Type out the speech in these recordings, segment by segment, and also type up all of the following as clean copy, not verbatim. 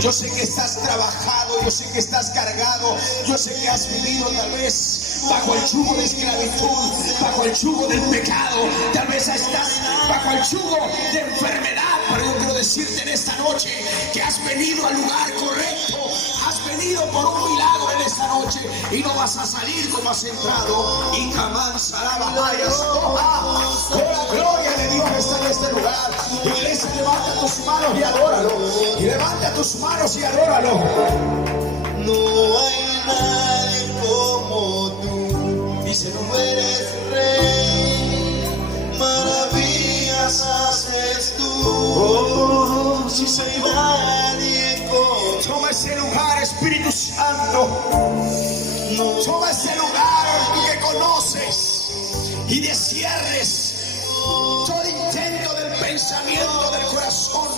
Yo sé que estás trabajado, yo sé que estás cargado, yo sé que has vivido tal vez bajo el yugo de esclavitud, bajo el yugo del pecado, tal vez estás bajo el yugo de enfermedad, pero yo quiero decirte en esta noche que has venido al lugar correcto, has venido por un milagro en esta noche y no vas a salir como has entrado. Y jamás la gloria de Dios está en este lugar. Iglesia, levanta tus manos y adóralo, y levanta tus manos y adóralo. No hay nadie como tú, dice, tú eres rey, maravillas haces tú. Oh, sí, Señor. Nadie como tú. Toma ese lugar, Espíritu Santo. Toma ese lugar que conoces y descierres todo intento del pensamiento del corazón.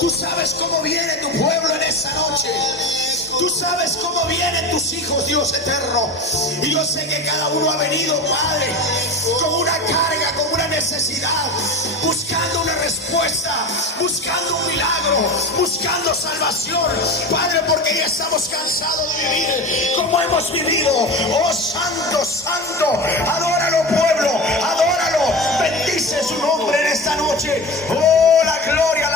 Tú sabes cómo viene tu pueblo en esta noche. Tú sabes cómo vienen tus hijos, Dios eterno. Y yo sé que cada uno ha venido, Padre, con una carga, con una necesidad, buscando una respuesta, buscando un milagro, buscando salvación, Padre, porque ya estamos cansados de vivir como hemos vivido. Oh, Santo, Santo, adóralo, pueblo, adóralo, bendice su nombre en esta noche. Oh, la gloria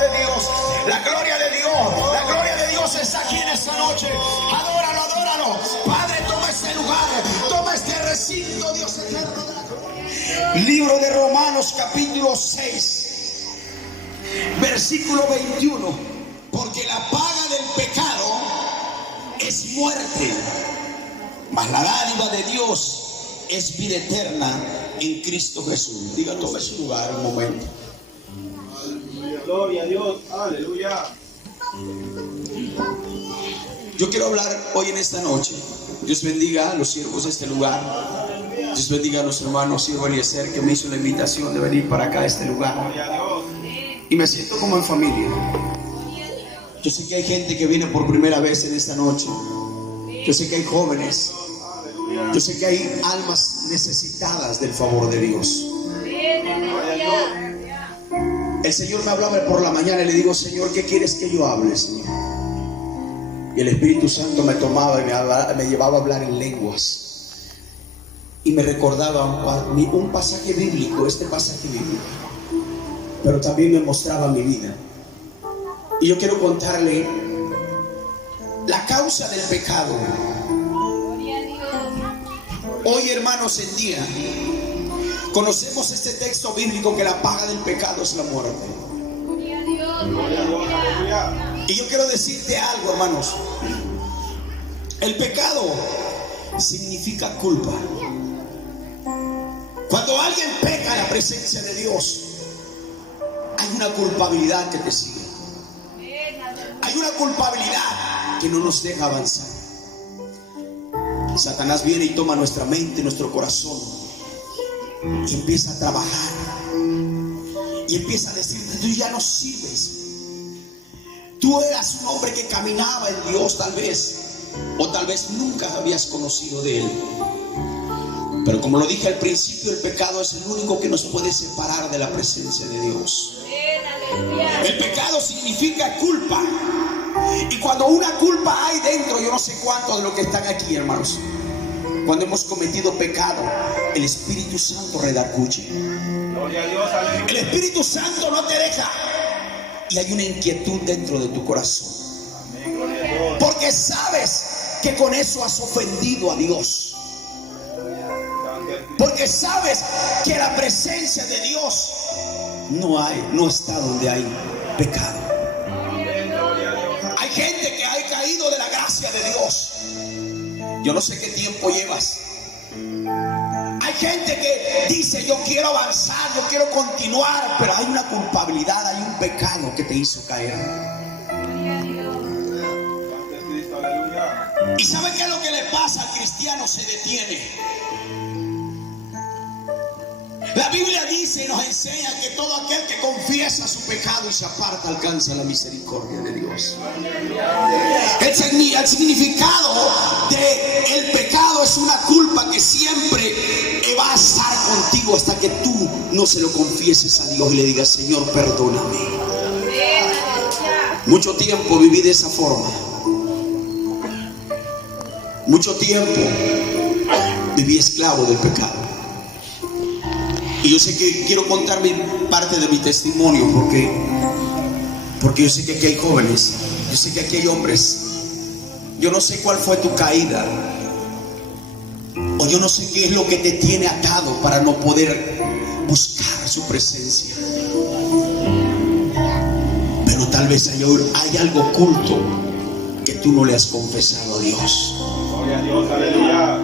de Dios, la gloria de Dios, la gloria de Dios está aquí en esta noche. Adóralo, adóralo, Padre, toma este lugar, toma este recinto, Dios eterno de la gloria. Libro de Romanos, capítulo 6, versículo 21. Porque la paga del pecado es muerte, mas la dádiva de Dios es vida eterna en Cristo Jesús. Diga, tome su lugar un momento. Gloria a Dios, aleluya. Yo quiero hablar hoy en esta noche. Dios bendiga a los siervos de este lugar. Dios bendiga a nuestro hermano siervo Eliezer, que me hizo la invitación de venir para acá a este lugar. Y me siento como en familia. Yo sé que hay gente que viene por primera vez en esta noche. Yo sé que hay jóvenes. Yo sé que hay almas necesitadas del favor de Dios. El Señor me hablaba por la mañana y le digo, Señor, ¿qué quieres que yo hable, Señor? Y el Espíritu Santo me tomaba y me llevaba a hablar en lenguas. Y me recordaba un pasaje bíblico, este pasaje bíblico. Pero también me mostraba mi vida. Y yo quiero contarle la causa del pecado. Hoy, hermanos, en día conocemos este texto bíblico que la paga del pecado es la muerte. Y yo quiero decirte algo, hermanos. El pecado significa culpa. Cuando alguien peca en la presencia de Dios, hay una culpabilidad que te sigue. Hay una culpabilidad que no nos deja avanzar. Satanás viene y toma nuestra mente, nuestro corazón, y empieza a trabajar y empieza a decirte, tú ya no sirves. Tú eras un hombre que caminaba en Dios, tal vez, o tal vez nunca habías conocido de Él. Pero como lo dije al principio, el pecado es el único que nos puede separar de la presencia de Dios. El pecado significa culpa. Y cuando una culpa hay dentro, yo no sé cuántos de los que están aquí, hermanos, cuando hemos cometido pecado, el Espíritu Santo redarguye. El Espíritu Santo no te deja. Y hay una inquietud dentro de tu corazón. Porque sabes que con eso has ofendido a Dios. Porque sabes que la presencia de Dios no está donde hay pecado. Hay gente que ha caído de la gracia de Dios. Yo no sé qué tiempo llevas. Hay gente que dice, yo quiero avanzar, yo quiero continuar, pero hay una culpabilidad, hay un pecado que te hizo caer. ¿Y sabe qué es lo que le pasa al cristiano? Se detiene. La Biblia dice y nos enseña que todo aquel que confiesa su pecado y se aparta alcanza la misericordia de Dios. El significado del pecado es una culpa que siempre va a estar contigo hasta que tú no se lo confieses a Dios y le digas, Señor, perdóname. Mucho tiempo viví de esa forma. Mucho tiempo viví esclavo del pecado. Y yo sé que quiero contar parte de mi testimonio porque yo sé que aquí hay jóvenes, yo sé que aquí hay hombres. Yo no sé cuál fue tu caída, o yo no sé qué es lo que te tiene atado para no poder buscar su presencia. Pero tal vez hay algo oculto que tú no le has confesado a Dios. Gloria a Dios, aleluya.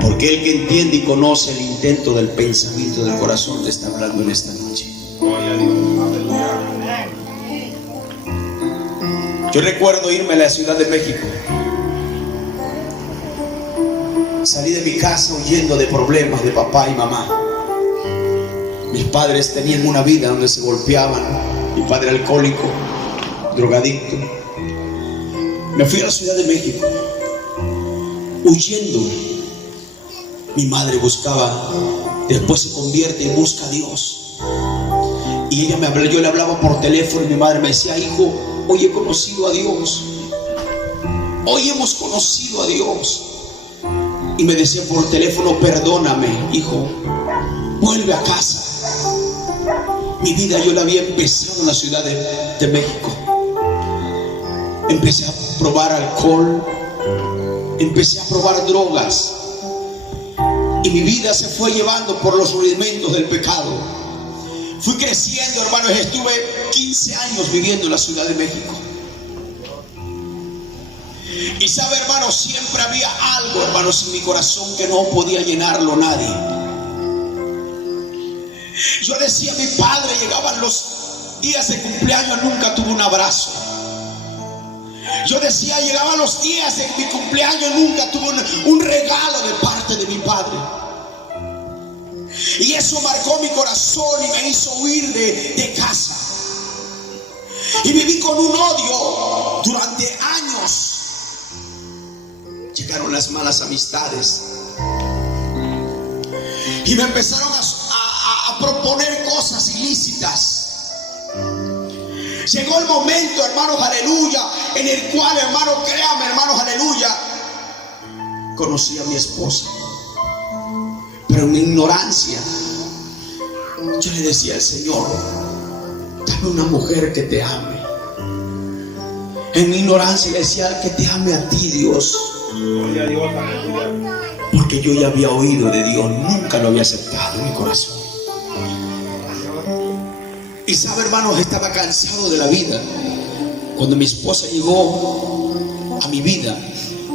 Porque el que entiende y conoce el intento del pensamiento del corazón te está hablando en esta noche. Gloria a Dios, aleluya. Yo recuerdo irme a la Ciudad de México. Salí de mi casa huyendo de problemas de papá y mamá. Mis padres tenían una vida donde se golpeaban. Mi padre alcohólico, drogadicto. Me fui a la Ciudad de México huyendo. Mi madre buscaba, después se convierte y busca a Dios. Y ella yo le hablaba por teléfono y mi madre me decía: hijo, hoy he conocido a Dios. Hoy hemos conocido a Dios. Y me decía por teléfono: perdóname, hijo, vuelve a casa. Mi vida yo la había empezado en la Ciudad de México. Empecé a probar alcohol, empecé a probar drogas, y mi vida se fue llevando por los rudimentos del pecado. Fui creciendo, hermanos, estuve 15 años viviendo en la Ciudad de México. Y sabe, hermanos, siempre había algo, hermanos, en mi corazón que no podía llenarlo nadie. Yo decía, mi padre, llegaban los días de cumpleaños, nunca tuvo un abrazo. Yo decía, llegaban los días de mi cumpleaños, nunca tuve un regalo de parte de mi padre. Y eso marcó mi corazón y me hizo huir de casa. Y viví con un odio durante años. Llegaron las malas amistades y me empezaron a proponer cosas ilícitas. Llegó el momento, hermanos, aleluya, en el cual, hermanos, créame, hermanos, aleluya, conocí a mi esposa. Pero en mi ignorancia, yo le decía al Señor: dame una mujer que te ame. En mi ignorancia le decía: que te ame a ti, Dios. Gloria a Dios, aleluya. Porque yo ya había oído de Dios, nunca lo había aceptado en mi corazón. Y sabe, hermanos, estaba cansado de la vida. Cuando mi esposa llegó a mi vida,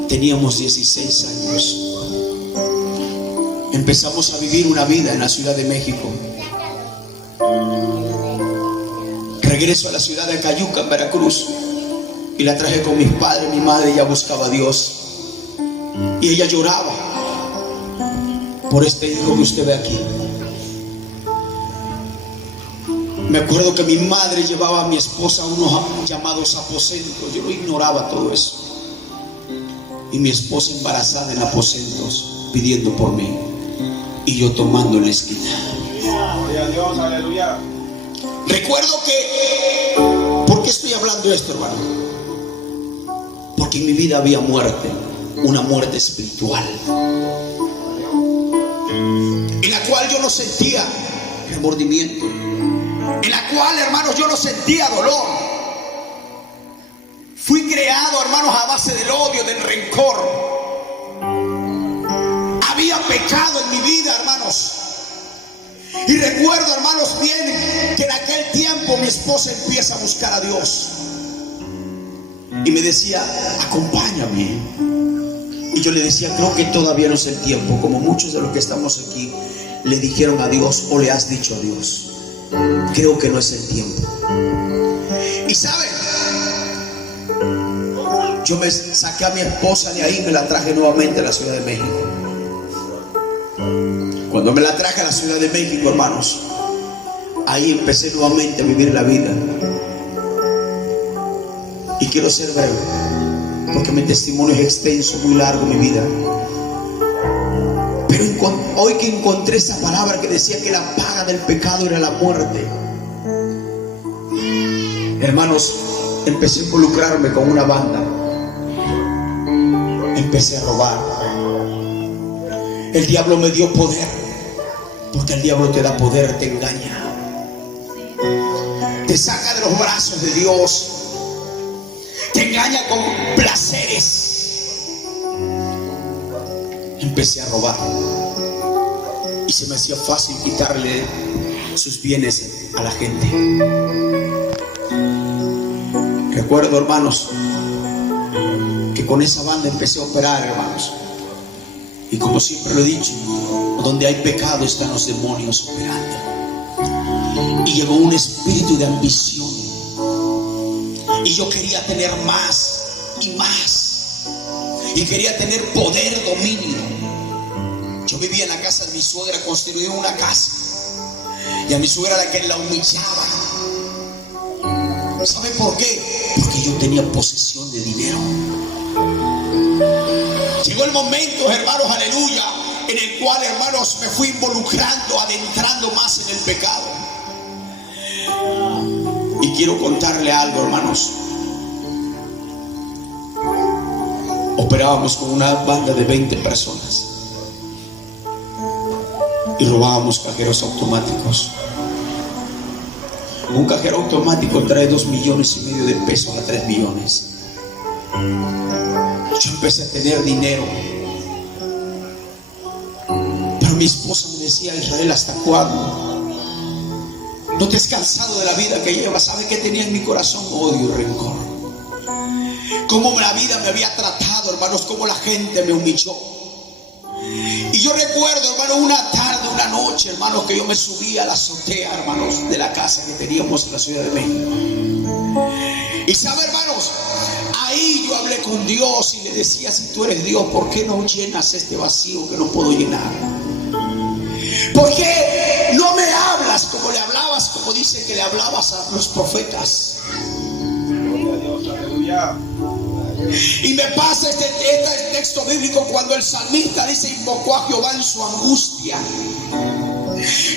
teníamos 16 años. Empezamos a vivir una vida en la Ciudad de México. Regreso a la ciudad de Cayuca, en Veracruz, y la traje con mis padres. Mi madre ya buscaba a Dios y ella lloraba por este hijo que usted ve aquí. Me acuerdo que mi madre llevaba a mi esposa a unos llamados aposentos. Yo lo ignoraba todo eso. Y mi esposa embarazada en aposentos, pidiendo por mí, y yo tomando en la esquina. Gloria a Dios, aleluya. Recuerdo que... ¿Por qué estoy hablando esto, hermano? Porque en mi vida había muerte, una muerte espiritual, en la cual yo no sentía remordimiento, en la cual, hermanos, yo no sentía dolor. Fui creado, hermanos, a base del odio, del rencor. Había pecado en mi vida, hermanos. Y recuerdo, hermanos, bien que en aquel tiempo mi esposa empieza a buscar a Dios. Y me decía: acompáñame. Y yo le decía: creo que todavía no es el tiempo. Como muchos de los que estamos aquí le dijeron a Dios, o le has dicho a Dios: creo que no es el tiempo. Y saben, yo me saqué a mi esposa de ahí y me la traje nuevamente a la Ciudad de México. Cuando me la traje a la Ciudad de México, hermanos, ahí empecé nuevamente a vivir la vida. Y quiero ser breve, porque mi testimonio es extenso, muy largo, mi vida. Pero hoy que encontré esa palabra que decía que la paga del pecado era la muerte, Hermanos, empecé a involucrarme con una banda. Empecé a robar. El diablo me dio poder, porque el diablo te da poder, te engaña, te saca de los brazos de Dios, te engaña con placeres. Empecé a robar y se me hacía fácil quitarle sus bienes a la gente. Recuerdo, hermanos, que con esa banda empecé a operar, hermanos. Y como siempre lo he dicho, donde hay pecado están los demonios operando. Y llegó un espíritu de ambición. Y yo quería tener más y más. Y quería tener poder, dominio. Yo vivía en la casa de mi suegra, construí una casa. Y a mi suegra la que la humillaba. ¿Sabe por qué? Porque yo tenía posesión de dinero. Llegó el momento, hermanos, aleluya, en el cual, hermanos, me fui involucrando, adentrando más en el pecado. Y quiero contarle algo, hermanos. Operábamos con una banda de 20 personas y robábamos cajeros automáticos. Un cajero automático trae 2,5 millones de pesos a 3 millones. Yo empecé a tener dinero, pero mi esposa me decía: Israel, ¿hasta cuándo? ¿No te has cansado de la vida que llevas? ¿Sabe qué tenía en mi corazón? Odio y rencor. Cómo la vida me había tratado, hermanos, cómo la gente me humilló. Y yo recuerdo, hermano, una tarde, una noche, hermanos, que yo me subí a la azotea, hermanos, de la casa que teníamos en la Ciudad de México. Y sabe, hermanos, ahí yo hablé con Dios y le decía: si tú eres Dios, ¿por qué no llenas este vacío que no puedo llenar? ¿Por qué no me hablas como le hablabas, como dice que le hablabas a los profetas? Gloria a Dios, aleluya. Y me pasa este texto bíblico cuando el salmista dice: invocó a Jehová en su angustia.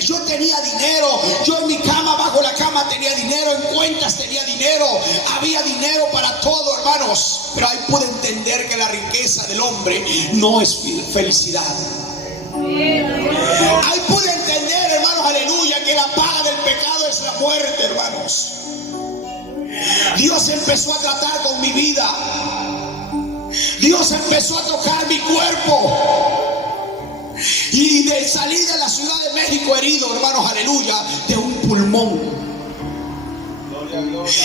Yo tenía dinero, yo en mi cama, bajo la cama tenía dinero, en cuentas tenía dinero, había dinero para todo, hermanos. Pero ahí pude entender que la riqueza del hombre no es felicidad. Ahí pude entender, hermanos, aleluya, que la paga del pecado es la muerte, hermanos. Dios empezó a tratar con mi vida. Dios empezó a tocar mi cuerpo. Y de salir de la Ciudad de México herido, hermanos, aleluya, de un pulmón.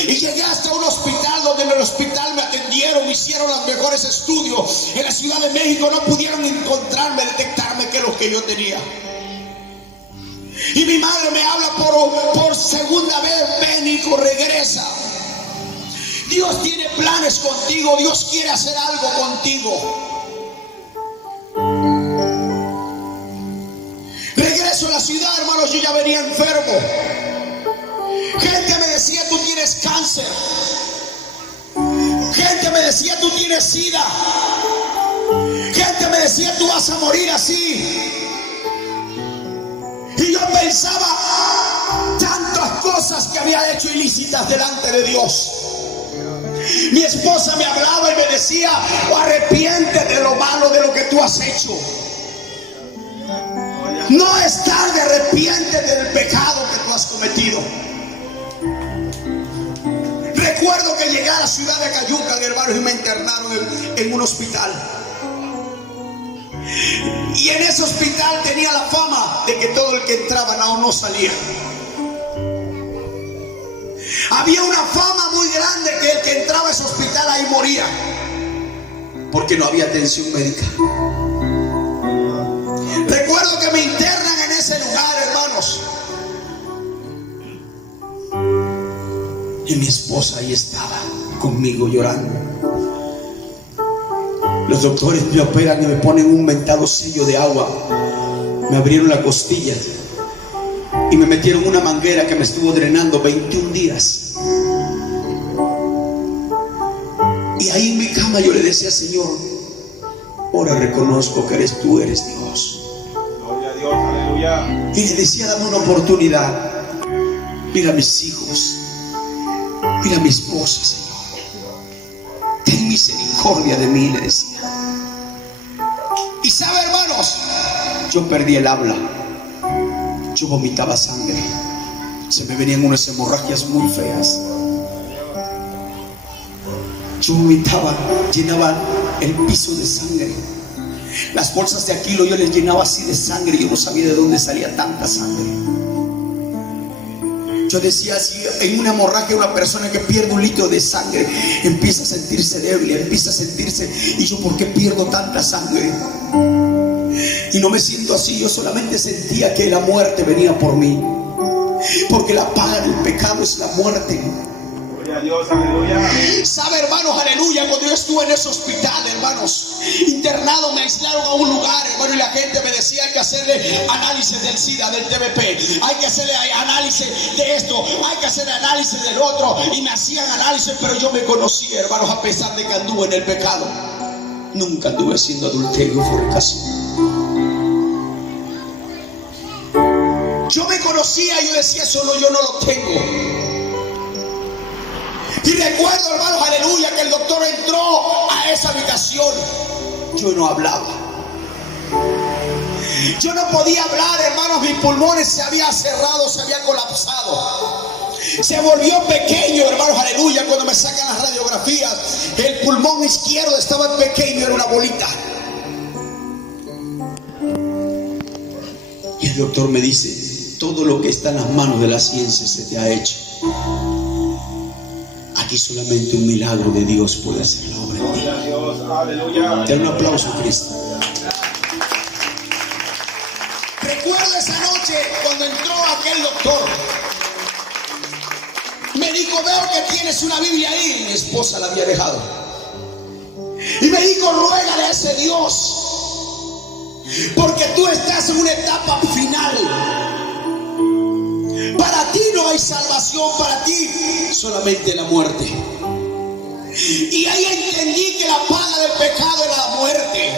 Y llegué hasta un hospital, donde en el hospital me atendieron, me hicieron los mejores estudios. En la Ciudad de México no pudieron encontrarme, detectarme qué es lo que yo tenía. Y mi madre me habla por segunda vez: ven, hijo, regresa. Dios tiene planes contigo, Dios quiere hacer algo contigo. Regreso a la ciudad, hermanos, yo ya venía enfermo. Gente me decía: tú tienes cáncer. Gente me decía: tú tienes SIDA. Gente me decía: tú vas a morir así. Y yo pensaba tantas cosas que había hecho ilícitas delante de Dios. Mi esposa me hablaba y me decía: arrepiéntete de lo malo, de lo que tú has hecho. No es tarde, arrepiéntete del pecado que tú has cometido. Recuerdo que llegué a la ciudad de Cayucan, hermanos, y me internaron en un hospital. Y en ese hospital tenía la fama de que todo el que entraba no salía. Había una fama muy grande que el que entraba a ese hospital ahí moría, porque no había atención médica. Recuerdo que me internan en ese lugar, hermanos, y mi esposa ahí estaba conmigo llorando. Los doctores me operan y me ponen un mentado sello de agua. Me abrieron la costilla y me metieron una manguera que me estuvo drenando 21 días. Y ahí en mi cama yo le decía: Señor, ahora reconozco que eres tú, eres Dios. Gloria a Dios, aleluya. Y le decía: dame una oportunidad. Mira a mis hijos, Mira a mi esposa, Señor. Ten misericordia de mí, le decía. Y sabe, hermanos, yo perdí el habla. Yo vomitaba sangre. Se me venían unas hemorragias muy feas. Yo vomitaba, llenaba el piso de sangre. Las bolsas de Aquilo yo les llenaba así de sangre. Yo no sabía de dónde salía tanta sangre. Yo decía, si en una hemorragia una persona que pierde un litro de sangre empieza a sentirse débil, empieza a sentirse, y yo, ¿por qué pierdo tanta sangre? Y no me siento así. Yo solamente sentía que la muerte venía por mí, porque la paga del pecado es la muerte. Gloria a Dios, aleluya. Sabe, hermanos, aleluya, cuando yo estuve en ese hospital, hermanos, internado, me aislaron a un lugar, hermano, y la gente me decía, hay que hacerle análisis del SIDA, del TBP, hay que hacerle análisis de esto, hay que hacerle análisis del otro, y me hacían análisis, pero yo me conocía, hermanos, a pesar de que anduve en el pecado. Nunca anduve haciendo adulterio, fornicación. Yo me conocía y yo decía, solo yo no lo tengo. Y recuerdo, hermanos, aleluya, que el doctor entró a esa habitación. Yo no hablaba. Yo no podía hablar, hermanos. Mis pulmones se habían cerrado, se habían colapsado. Se volvió pequeño, hermanos, aleluya. Cuando me sacan las radiografías, el pulmón izquierdo estaba pequeño, era una bolita. Y el doctor me dice, todo lo que está en las manos de la ciencia se te ha hecho. Aquí solamente un milagro de Dios puede hacer la obra. Gloria a Dios, aleluya. Den un aplauso a Cristo. Recuerdo esa noche cuando entró aquel doctor. Me dijo, veo que tienes una Biblia ahí. Mi esposa la había dejado. Y me dijo, ruégale a ese Dios, porque tú estás en una etapa final. Para ti no hay salvación, para ti solamente la muerte. Y ahí entendí que la paga del pecado era la muerte.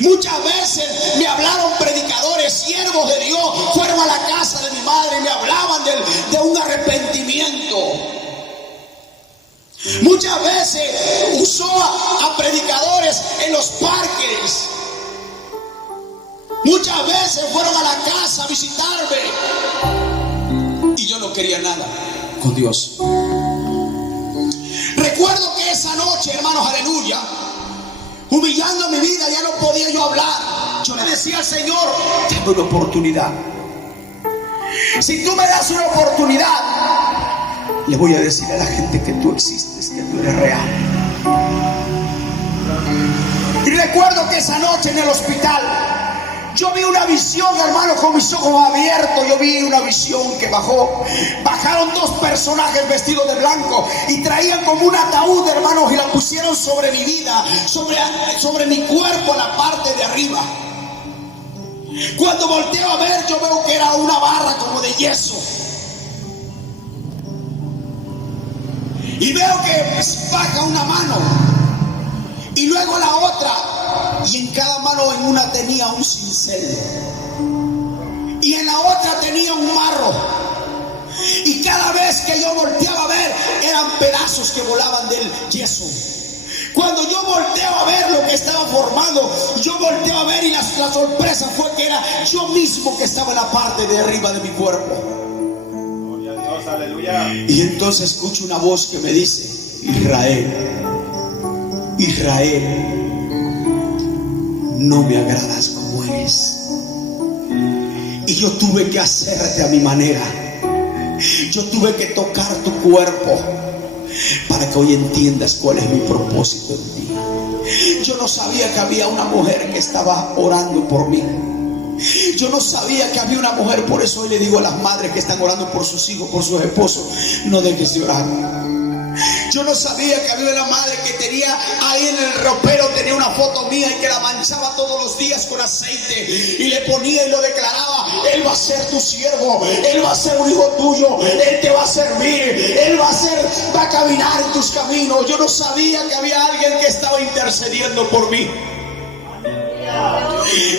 Muchas veces me hablaron predicadores, siervos de Dios, fueron a la casa de mi madre y me hablaban de un arrepentimiento. Muchas veces usó a predicadores en los parques. Muchas veces fueron a la casa a visitarme. Y yo no quería nada con Dios. Recuerdo que esa noche, hermanos, aleluya, humillando mi vida, ya no podía yo hablar. Yo le decía al Señor, dame una oportunidad. Si tú me das una oportunidad, le voy a decir a la gente que tú existes, que tú eres real. Y recuerdo que esa noche en el hospital, yo vi una visión, hermano, con mis ojos abiertos. Yo vi una visión que bajaron dos personajes vestidos de blanco y traían como un ataúd, hermanos, y la pusieron sobre mi vida, sobre mi cuerpo, en la parte de arriba. Cuando volteo a ver, yo veo que era una barra como de yeso. Y veo que baja una mano y luego la otra. Y en cada mano, en una tenía un cincel y en la otra tenía un marro. Y cada vez que yo volteaba a ver, eran pedazos que volaban del yeso. Cuando yo volteo a ver lo que estaba formado, yo volteo a ver y la sorpresa fue que era yo mismo que estaba en la parte de arriba de mi cuerpo. Gloria a Dios, aleluya. Y entonces escucho una voz que me dice, Israel, Israel, no me agradas como eres. Y yo tuve que hacerte a mi manera. Yo tuve que tocar tu cuerpo para que hoy entiendas cuál es mi propósito en ti. Yo no sabía que había una mujer que estaba orando por mí. Yo no sabía que había una mujer. Por eso hoy le digo a las madres que están orando por sus hijos, por sus esposos, no dejes de orar. Yo no sabía que había una madre que tenía ahí en el ropero, tenía una foto mía y que la manchaba todos los días con aceite y le ponía y lo declaraba, él va a ser tu siervo, él va a ser un hijo tuyo, él te va a servir, él va a caminar en tus caminos. Yo no sabía que había alguien que estaba intercediendo por mí.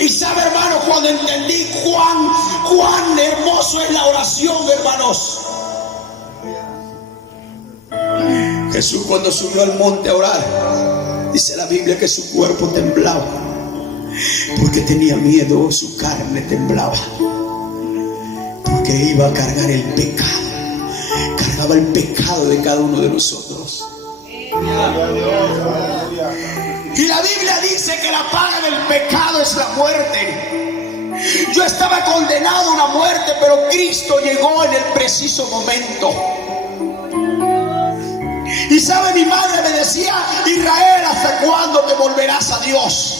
Y sabe, hermano, cuando entendí cuán hermoso es la oración, hermanos, Jesús, cuando subió al monte a orar, dice la Biblia que su cuerpo temblaba porque tenía miedo, su carne temblaba porque iba a cargar el pecado. Cargaba el pecado de cada uno de nosotros. Y la Biblia dice que la paga del pecado es la muerte. Yo estaba condenado a una muerte, pero Cristo llegó en el preciso momento. Y sabe, mi madre me decía: Israel, ¿hasta cuándo te volverás a Dios?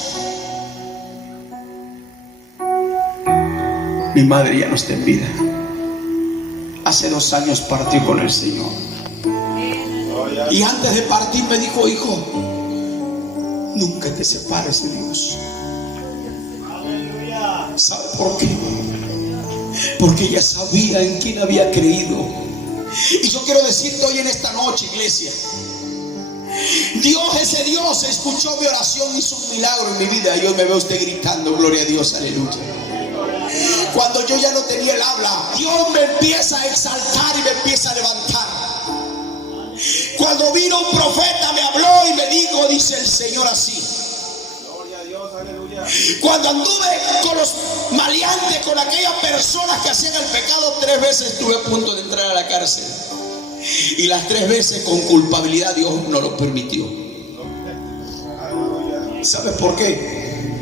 Mi madre ya no está en vida. Hace 2 años partió con el Señor. Y antes de partir me dijo: hijo, nunca te separes de Dios. ¿Sabe por qué? Porque ella sabía en quién había creído. Y yo quiero decirte hoy en esta noche, iglesia, Dios, ese Dios, escuchó mi oración, hizo un milagro en mi vida. Y hoy me ve usted gritando: gloria a Dios, aleluya. Cuando yo ya no tenía el habla, Dios me empieza a exaltar y me empieza a levantar. Cuando vino un profeta, me habló y me dijo: dice el Señor así. Gloria a Dios, aleluya. Cuando anduve con los maleantes, con aquellas personas que hacían el pecado, 3 veces estuve a punto de entrar a la cárcel. Y las 3 veces con culpabilidad Dios no lo permitió. ¿Sabes por qué?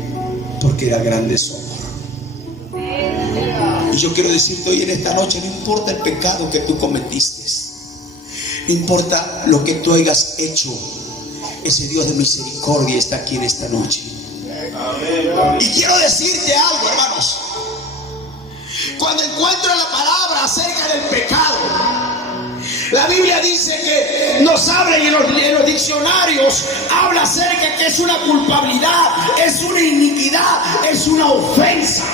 Porque era grande su amor. Y yo quiero decirte hoy en esta noche: no importa el pecado que tú cometiste, no importa lo que tú hayas hecho, ese Dios de misericordia está aquí en esta noche. Y quiero decirte algo, hermanos. Cuando encuentro la palabra acerca del pecado, la Biblia dice que nos habla, y en los diccionarios habla acerca que es una culpabilidad, es una iniquidad, es una ofensa.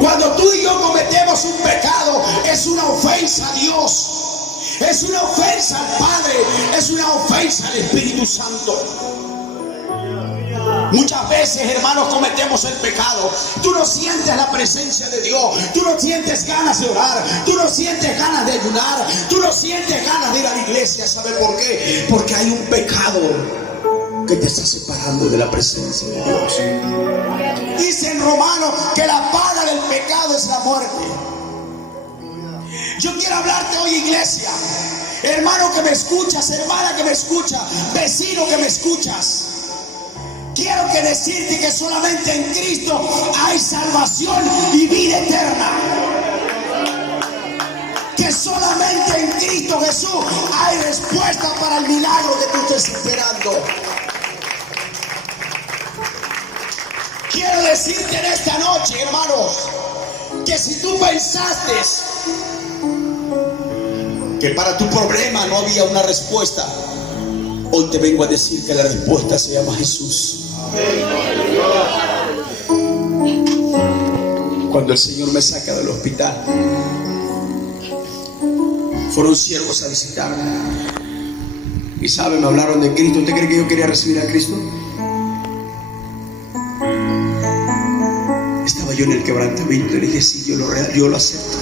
Cuando tú y yo cometemos un pecado, es una ofensa a Dios, es una ofensa al Padre, es una ofensa al Espíritu Santo. Muchas veces, hermanos, cometemos el pecado. Tú no sientes la presencia de Dios, tú no sientes ganas de orar, tú no sientes ganas de ayunar, tú no sientes ganas de ir a la iglesia. ¿Sabe por qué? Porque hay un pecado que te está separando de la presencia de Dios. Dice en Romanos que la paga del pecado es la muerte. Yo quiero hablarte hoy, iglesia, hermano que me escuchas, hermana que me escucha, vecino que me escuchas. Quiero que decirte que solamente en Cristo hay salvación y vida eterna. Que solamente en Cristo Jesús hay respuesta para el milagro que tú estés esperando. Quiero decirte en esta noche, hermanos, que si tú pensaste que para tu problema no había una respuesta, hoy te vengo a decir que la respuesta se llama Jesús. Cuando el Señor me saca del hospital, fueron siervos a visitarme. Y saben, me hablaron de Cristo. ¿Usted cree que yo quería recibir a Cristo? Estaba yo en el quebrantamiento y le dije: sí, yo lo acepto.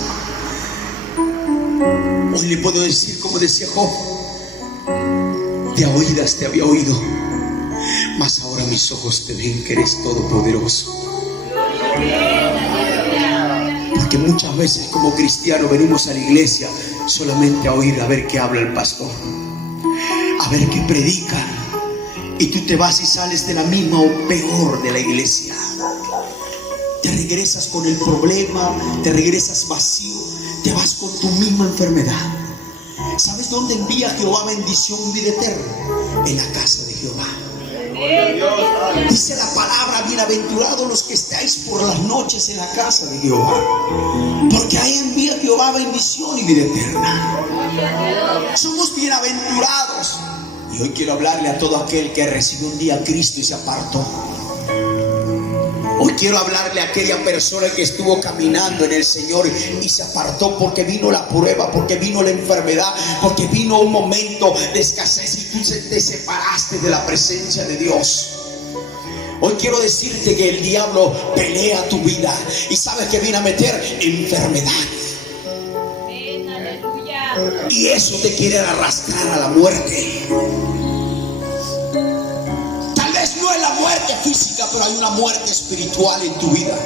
Hoy le puedo decir, como decía Job: de a oídas te había oído, mas ahora mis ojos te ven que eres todopoderoso. Porque muchas veces como cristianos venimos a la iglesia solamente a oír, a ver qué habla el pastor, a ver qué predican, y tú te vas y sales de la misma o peor de la iglesia. Te regresas con el problema, te regresas vacío, te vas con tu misma enfermedad. ¿Sabes dónde envía Jehová bendición y vida eterna? En la casa de Jehová. Dice la palabra: bienaventurados los que estáis por las noches en la casa de Jehová, porque ahí envía Jehová bendición y vida eterna. Somos bienaventurados. Y hoy quiero hablarle a todo aquel que recibió un día a Cristo y se apartó. Hoy quiero hablarle a aquella persona que estuvo caminando en el Señor y se apartó porque vino la prueba, porque vino la enfermedad, porque vino un momento de escasez y tú te separaste de la presencia de Dios. Hoy quiero decirte que el diablo pelea tu vida y sabes que viene a meter enfermedad. Y eso te quiere arrastrar a la muerte. Tal vez no es la muerte física, pero hay una muerte espiritual en tu vida.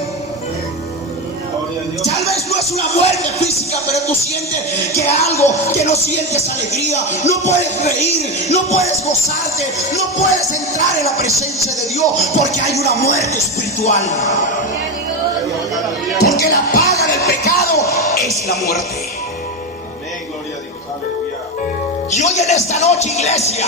Tal vez no es una muerte física, pero tú sientes que algo, que no sientes alegría, no puedes reír, no puedes gozarte, no puedes entrar en la presencia de Dios, porque hay una muerte espiritual. Porque la paga del pecado es la muerte. Amén, gloria a Dios, aleluya. Y hoy en esta noche, iglesia,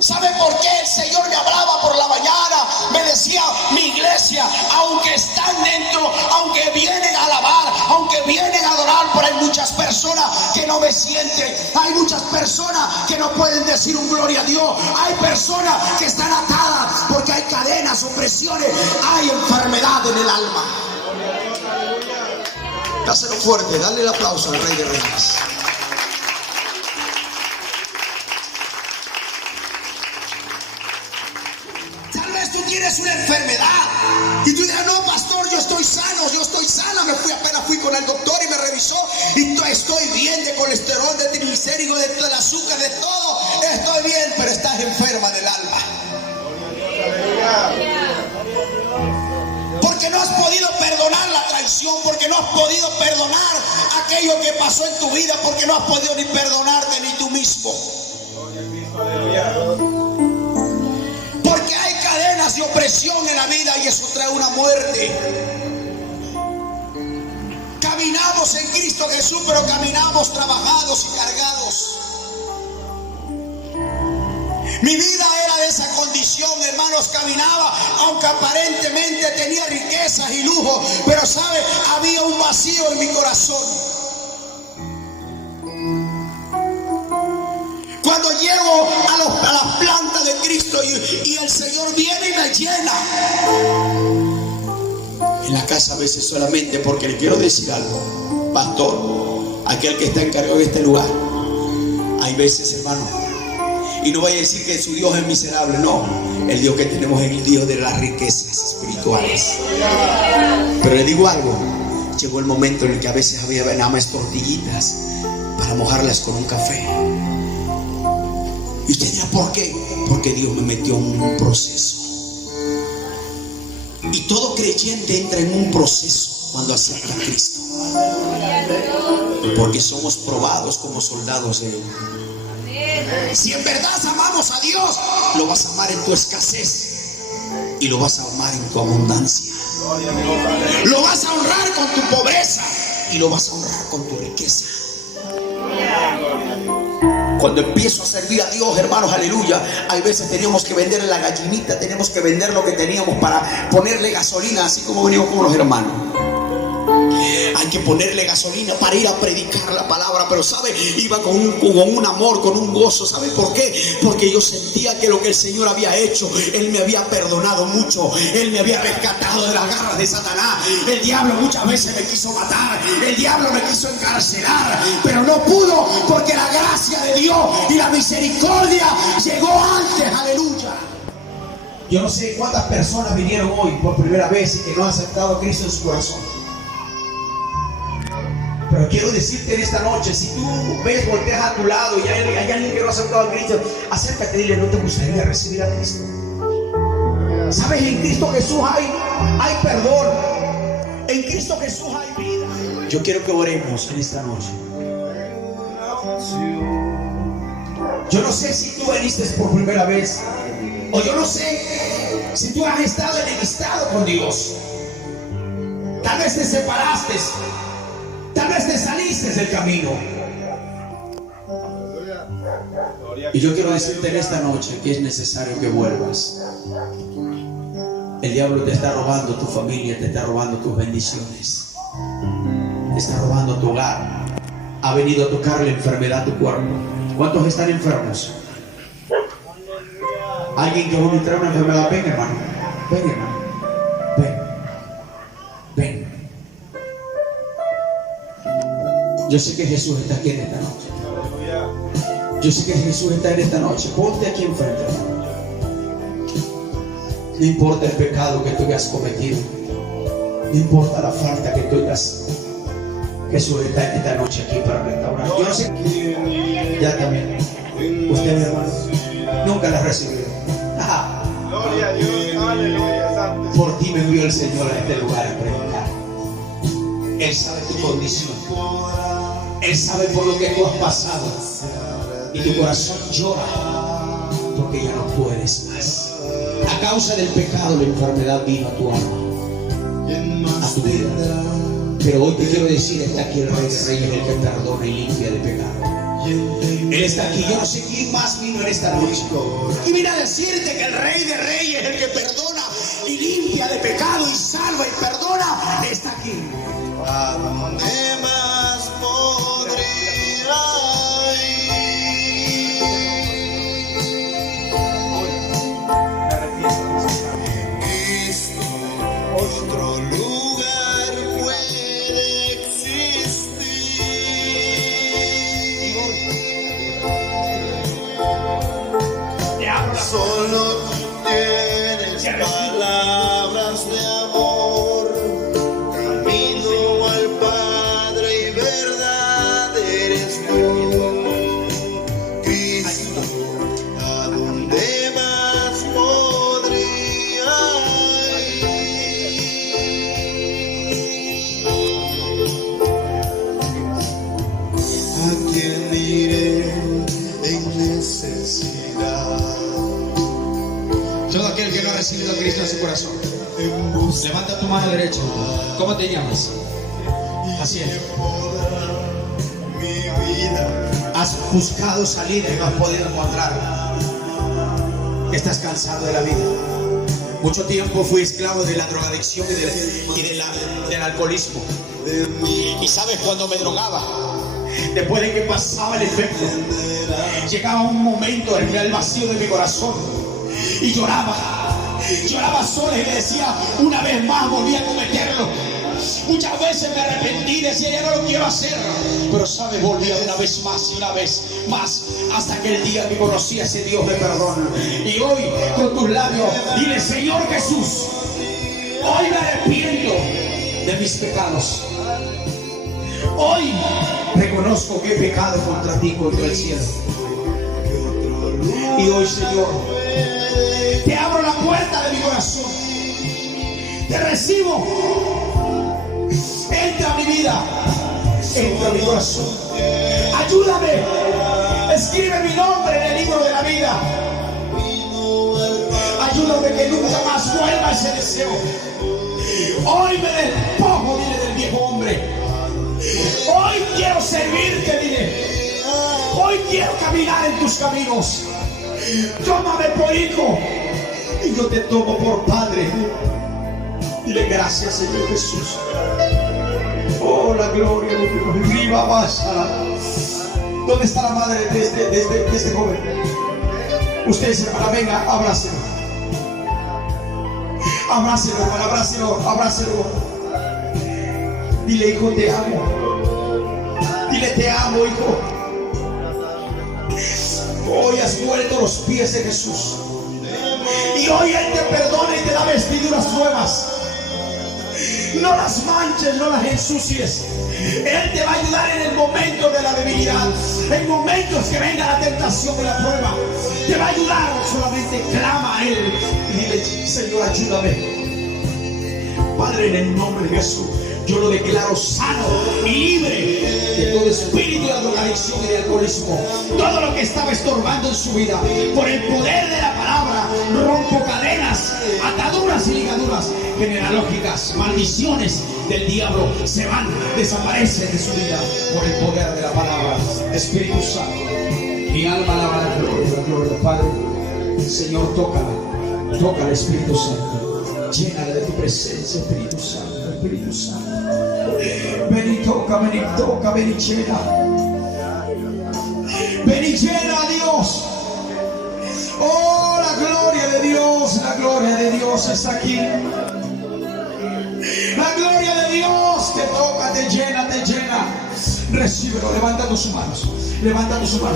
¿sabe por qué el Señor me hablaba por la mañana? Me decía, mi iglesia, aunque están dentro, aunque vienen a alabar, aunque vienen a adorar, pero hay muchas personas que no me sienten. Hay muchas personas que no pueden decir un gloria a Dios. Hay personas que están atadas porque hay cadenas, opresiones, hay enfermedad en el alma. Dáselo fuerte, dale el aplauso al Rey de Reyes. Tú tienes una enfermedad y tú dirás, no, pastor, yo estoy sano, yo estoy sana, apenas fui con el doctor y me revisó y estoy bien de colesterol, de triglicéridos, del azúcar, de todo, estoy bien, pero estás enferma del alma. Porque no has podido perdonar la traición, porque no has podido perdonar aquello que pasó en tu vida, porque no has podido ni perdonarte ni tú mismo. Porque hay cadenas de opresión en la vida y eso trae una muerte. Caminamos en Cristo Jesús, pero caminamos trabajados y cargados. Mi vida era de esa condición, hermanos, caminaba, aunque aparentemente tenía riquezas y lujo, pero sabe, había un vacío en mi corazón. Cuando llego a la planta de Cristo y el Señor viene y me llena. En la casa a veces solamente, porque le quiero decir algo, pastor, aquel que está encargado de este lugar, hay veces, hermano, y no vaya a decir que su Dios es miserable, no, el Dios que tenemos es el Dios de las riquezas espirituales. Pero le digo algo, llegó el momento en el que a veces había nada más tortillitas para mojarlas con un café. Y usted dirá, ¿por qué? Porque Dios me metió en un proceso. Y todo creyente entra en un proceso cuando acepta a Cristo. Porque somos probados como soldados de Él. Si en verdad amamos a Dios, lo vas a amar en tu escasez y lo vas a amar en tu abundancia. Lo vas a honrar con tu pobreza y lo vas a honrar con tu riqueza. Cuando empiezo a servir a Dios, hermanos, aleluya, hay veces teníamos que vender la gallinita, tenemos que vender lo que teníamos para ponerle gasolina, así como venimos como los hermanos. Hay que ponerle gasolina para ir a predicar la palabra, pero ¿sabe? Iba con un amor, con un gozo. ¿Sabe por qué? Porque yo sentía que lo que el Señor había hecho, Él me había perdonado mucho, Él me había rescatado de las garras de Satanás. El diablo muchas veces me quiso matar, el diablo me quiso encarcelar, pero no pudo, porque la gracia de Dios y la misericordia llegó antes, aleluya. Yo no sé cuántas personas vinieron hoy por primera vez y que no han aceptado a Cristo en su corazón. Pero quiero decirte en esta noche, si tú ves, volteas a tu lado y hay alguien que no ha aceptado a Cristo, acércate y dile, ¿no te gustaría recibir a Cristo? ¿Sabes? En Cristo Jesús hay perdón. En Cristo Jesús hay vida. Yo quiero que oremos en esta noche. Yo no sé si tú viniste por primera vez, o yo no sé si tú has estado enemistado con Dios. Tal vez te separaste. Tal vez te saliste del camino. Y yo quiero decirte en esta noche que es necesario que vuelvas. El diablo te está robando tu familia, te está robando tus bendiciones, te está robando tu hogar. Ha venido a tocar la enfermedad a tu cuerpo. ¿Cuántos están enfermos? Alguien que va a entrar una enfermedad. Ven, hermano. Ven, hermano. Ven. Yo sé que Jesús está aquí en esta noche. Yo sé que Jesús está en esta noche. Ponte aquí enfrente. No importa el pecado que tú hayas cometido. No importa la falta que tú hayas Jesús está esta noche aquí para restaurar. Yo no sé, ya también. Usted, mi hermano, nunca la recibió. Ajá. Gloria a Dios, aleluya, santo. Por ti me envió el Señor a este lugar a predicar. Él sabe tu condición. Él sabe por lo que tú has pasado. Y tu corazón llora porque ya no puedes más. A causa del pecado, la enfermedad vino a tu alma, a tu vida. Pero hoy te quiero decir, está aquí el Rey de Reyes, el que perdona y limpia de pecado. Él está aquí. Yo no sé quién más vino en esta noche y vine a decirte que el Rey de Reyes, el que perdona y limpia de pecado y salva y perdona, está aquí. ¿A dónde más podría ir? Cristo, otro lugar puede existir. Solo tú tienes palabras de amor, camino al Padre y verdad eres tú. Cristo, ¿a dónde más podría ir? ¿A quién iré en necesidad? Todo aquel que no ha recibido a Cristo en su corazón, levanta tu mano derecha. ¿Cómo te llamas? Así es. Mi vida. Has buscado salida y no has podido encontrarla. Estás cansado de la vida. Mucho tiempo fui esclavo de la drogadicción y del alcoholismo. Y sabes, cuando me drogaba, después de que pasaba el efecto, llegaba un momento en el vacío de mi corazón y lloraba sola y me decía, una vez más volví a cometerlo. Muchas veces me arrepentí, decía, ya no lo quiero hacer. Pero sabes, volvía una vez más y una vez más, hasta que el día que conocí a ese Dios de perdón. Y hoy, con tus labios, dile, Señor Jesús, hoy me arrepiento de mis pecados. Hoy reconozco que he pecado contra ti, contra el cielo. Y hoy, Señor, te abro la puerta de mi corazón. Te recibo. Entra a mi vida. Entra a mi corazón. Ayúdame. Escribe mi nombre en el libro de la vida. Ayúdame que nunca más vuelva ese deseo. Hoy me despojo, dile, del viejo hombre. Hoy quiero servirte, dile. Hoy quiero caminar en tus caminos. Tómame por hijo y yo te tomo por padre. Dile gracias, Señor Jesús. Oh, la gloria de Dios. Viva Basa. ¿Dónde está la madre de este joven? Ustedes, hermana, venga, abrácelo. Abrácelo, hermana, abrácelo. Dile, hijo, te amo. Dile, te amo, hijo. Hoy has vuelto a los pies de Jesús. Y hoy Él te perdona y te da vestiduras nuevas. No las manches, no las ensucies. Él te va a ayudar en el momento de la debilidad. En momentos que venga la tentación de la prueba, te va a ayudar. Solamente clama a Él y dile, Señor, ayúdame. Padre, en el nombre de Jesús, yo lo declaro sano y libre de todo espíritu de drogadicción y de alcoholismo. Todo lo que estaba estorbando en su vida, por el poder de la palabra, rompo cadenas, ataduras y ligaduras genealógicas, maldiciones del diablo se van, desaparecen de su vida por el poder de la palabra. Espíritu Santo, mi alma alaba la gloria, Padre. Señor, toca al Espíritu Santo, llénale de tu presencia, Espíritu Santo, Espíritu Santo. Ven y toca, ven y llena. Ven y llena a Dios. Oh, la gloria de Dios está aquí. La gloria de Dios te toca, te llena. Recíbelo, levantando sus manos,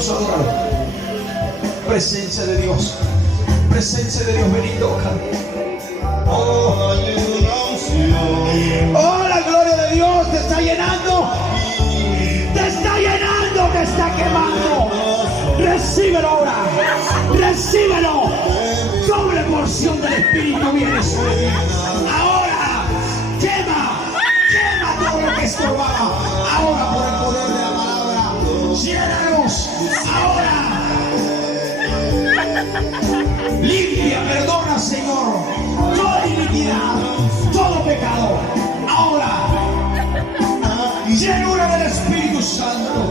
adóralo. Presencia de Dios, ven y toca. Oh, la gloria de Dios te está llenando. quemando. Recíbelo ahora. Recíbelo. Doble porción del Espíritu viene sobre ti. Ahora quema. Quema todo lo que estorbaba. Ahora por el poder de la palabra. Llénanos. Ahora. Limpia, perdona, Señor, toda iniquidad, todo pecado. Ahora, llenura del Espíritu Santo.